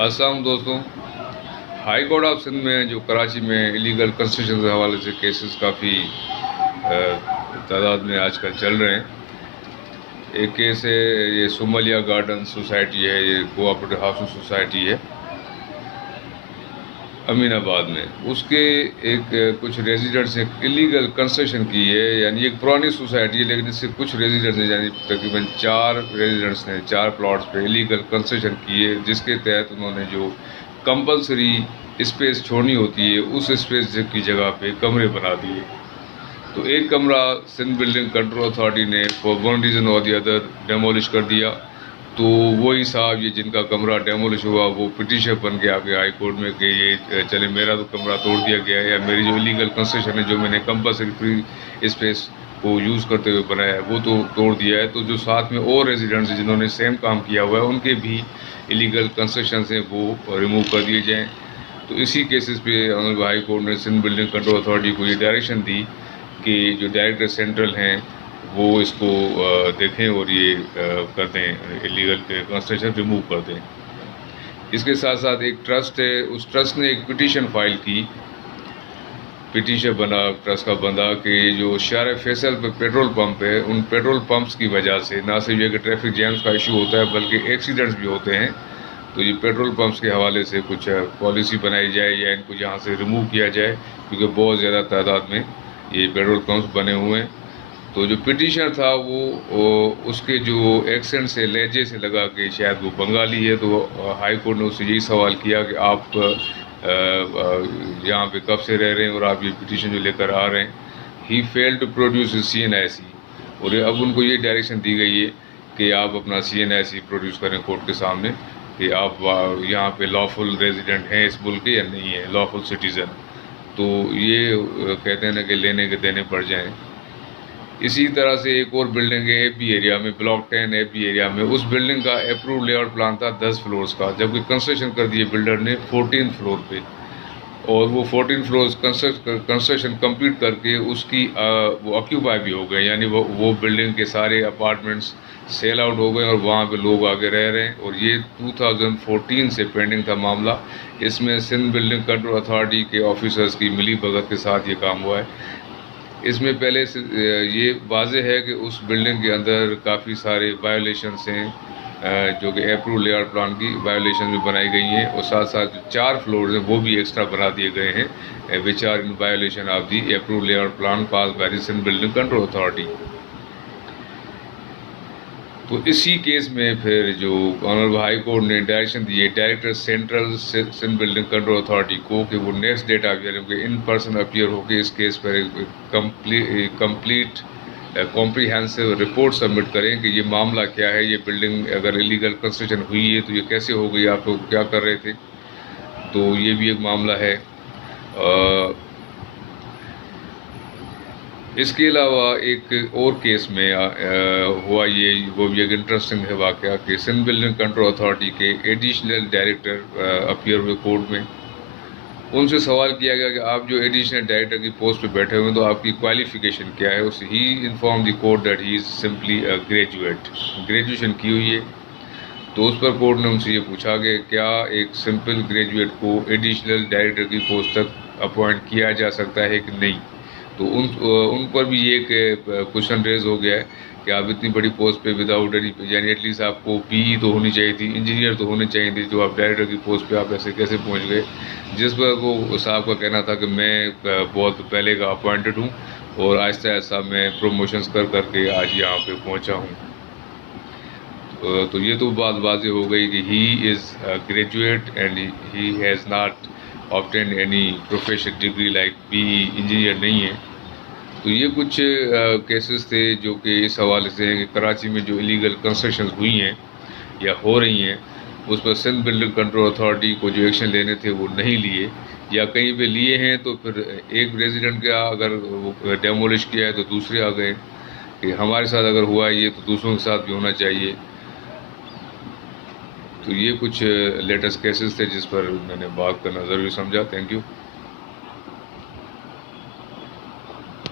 السلام دوستوں، high court of Sindh میں جو کراچی میں الیگل کنسٹرکشن کے حوالے سے کیسز کافی تعداد میں آج کل چل رہے ہیں۔ ایک کیس ہے یہ سومالیہ گارڈن سوسائٹی ہے، یہ کوآپریٹو ہاؤسنگ سوسائٹی ہے امین آباد میں۔ اس کے ایک کچھ ریزیڈنٹس نے الیگل کنسٹرکشن کی ہے، یعنی ایک پرانی سوسائٹی ہے لیکن اس سے کچھ ریزیڈنٹس نے یعنی تقریباً 4 ریزیڈنٹس نے 4 پلاٹس پہ الیگل کنسٹرکشن کی ہے، جس کے تحت انہوں نے جو کمپلسری اسپیس چھوڑنی ہوتی ہے اس اسپیس کی جگہ پہ کمرے بنا دیے۔ تو ایک کمرہ سندھ بلڈنگ کنٹرول اتھارٹی نے فار ون ریزن اور دی ادر ڈیمولش کر دیا۔ تو وہی صاحب یہ جن کا کمرہ ڈیمولش ہوا وہ پٹیشن بن کے آ گیا ہائی کورٹ میں کہ یہ چلے میرا تو کمرہ توڑ دیا گیا ہے، یا میری جو الیگل کنسٹرکشن ہے جو میں نے کمپلسری فری اسپیس کو یوز کرتے ہوئے بنایا ہے وہ تو توڑ دیا ہے۔ تو جو ساتھ میں اور ریزیڈنٹس جنہوں نے سیم کام کیا ہوا ہے ان کے بھی الیگل کنسٹرکشن ہیں وہ ریموو کر دیے جائیں۔ تو اسی کیسز پہ آنریبل ہائی کورٹ نے سندھ بلڈنگ کنٹرول اتھارٹی کو یہ ڈائریکشن دی کہ جو ڈائریکٹر سینٹرل ہیں وہ اس کو دیکھیں اور یہ کر دیں، الیگل کنسٹرکشن ریموو کر دیں۔ اس کے ساتھ ساتھ ایک ٹرسٹ ہے، اس ٹرسٹ نے ایک پٹیشن فائل کی، پٹیشن بنا ٹرسٹ کا بندہ کہ جو شارع فیصل پہ پیٹرول پمپ ہے ان پیٹرول پمپس کی وجہ سے نہ صرف یہ کہ ٹریفک جیمز کا ایشو ہوتا ہے بلکہ ایکسیڈنٹس بھی ہوتے ہیں۔ تو یہ پیٹرول پمپس کے حوالے سے کچھ پالیسی بنائی جائے یا ان کو یہاں سے ریموو کیا جائے، کیونکہ بہت زیادہ تعداد میں یہ پیٹرول پمپس بنے ہوئے ہیں۔ تو جو پٹیشنر تھا وہ اس کے جو ایکسنٹ سے لہجے سے لگا کہ شاید وہ بنگالی ہے، تو ہائی کورٹ نے اس سے یہی سوال کیا کہ آپ یہاں پہ کب سے رہ رہے ہیں اور آپ یہ پٹیشن جو لے کر آ رہے ہیں۔ ہی فیل ٹو پروڈیوس CNIC، اور اب ان کو یہ ڈائریکشن دی گئی ہے کہ آپ اپنا CNIC پروڈیوس کریں کورٹ کے سامنے کہ آپ یہاں پہ لافل ریزیڈنٹ ہیں اس ملک کے یا نہیں ہیں، لافل سٹیزن۔ تو یہ کہتے ہیں نا کہ لینے کے دینے پڑ جائیں۔ اسی طرح سے ایک اور بلڈنگ ہے AP ایریا میں، بلاک 10 AP ایریا میں، اس بلڈنگ کا اپروو لے آؤٹ پلان تھا 10 فلورز کا، جبکہ کنسٹرکشن کر دیے بلڈر نے 14 فلور پہ، اور وہ 14 فلورز کنسٹرکشن کمپلیٹ کر کے اس کی وہ آکیوپائی بھی ہو گئے، یعنی وہ بلڈنگ کے سارے اپارٹمنٹس سیل آؤٹ ہو گئے اور وہاں پہ لوگ آگے رہ رہے ہیں، اور یہ 2014 سے پینڈنگ تھا معاملہ۔ اس میں سندھ بلڈنگ کنٹرول اتھارٹی کے آفیسرز کی ملی بھگت کے ساتھ یہ کام ہوا ہے۔ اس میں پہلے سے یہ واضح ہے کہ اس بلڈنگ کے اندر کافی سارے وائلیشنس ہیں، جو کہ اپروو لے آؤٹ پلان کی وائلیشن بھی بنائی گئی ہیں، اور ساتھ ساتھ جو 4 فلورز ہیں وہ بھی ایکسٹرا بنا دیے گئے ہیں which are in violation of the approve layout plan passed by the Sindh building control authority. تو اسی کیس میں پھر جو آنریبل ہائی کورٹ نے ڈائریکشن دی ہے director central Sindh building control authority کو کہ وہ next date in person appear ہو کے اس کیس پر کمپلیٹ کمپریہنسو رپورٹ سبمٹ کریں کہ یہ معاملہ کیا ہے، یہ بلڈنگ اگر الیگل کنسٹرکشن ہوئی ہے تو یہ کیسے ہو گئی، آپ لوگ کیا کر رہے تھے۔ تو یہ بھی ایک معاملہ ہے۔ اس کے علاوہ ایک اور کیس میں ہوا وہ بھی ایک انٹرسٹنگ ہے واقعہ کہ سندھ بلڈنگ کنٹرول اتھارٹی کے ایڈیشنل ڈائریکٹر اپیئر ہوئے کورٹ میں۔ ان سے سوال کیا گیا کہ آپ جو ایڈیشنل ڈائریکٹر کی پوسٹ پہ بیٹھے ہوئے ہیں تو آپ کی کوالیفیکیشن کیا ہے۔ He inform the court that he is simply graduate, graduation کی ہوئی ہے۔ تو اس پر کورٹ نے ان سے یہ پوچھا کہ کیا ایک سمپل گریجویٹ کو ایڈیشنل ڈائریکٹر کی پوسٹ تک اپوائنٹ کیا جا سکتا ہے کہ نہیں۔ تو ان پر بھی یہ کوشچن ریز ہو گیا ہے کہ آپ اتنی بڑی پوسٹ پہ وداؤٹ یعنی ایٹ لیسٹ آپ کو BE تو ہونی چاہیے تھی، انجینئر تو ہونے چاہیے تھی، جو آپ ڈائریکٹر کی پوسٹ پہ آپ ایسے کیسے پہنچ گئے۔ جس پر وہ صاحب کا کہنا تھا کہ میں بہت پہلے کا اپوائنٹڈ ہوں اور آہستہ آہستہ میں پروموشنز کر کے آج یہاں پہ پہنچا ہوں۔ تو یہ تو بات واضح ہو گئی کہ he is graduate and he has not obtained any professional degree like BE، engineer نہیں ہے۔ تو یہ کچھ کیسز تھے جو کہ اس حوالے سے ہیں کہ کراچی میں جو الیگل کنسٹرکشنز ہوئی ہیں یا ہو رہی ہیں اس پر سندھ بلڈنگ کنٹرول اتھارٹی کو جو ایکشن لینے تھے وہ نہیں لیے، یا کہیں پہ لیے ہیں تو پھر ایک ریزیڈنٹ کا اگر وہ ڈیمولش کیا ہے تو دوسرے آ گئے کہ ہمارے ساتھ اگر ہوا ہے یہ تو دوسروں کے ساتھ بھی ہونا چاہیے۔ تو یہ کچھ لیٹسٹ کیسز تھے جس پر میں نے بات کرنا ضروری سمجھا۔ Thank you.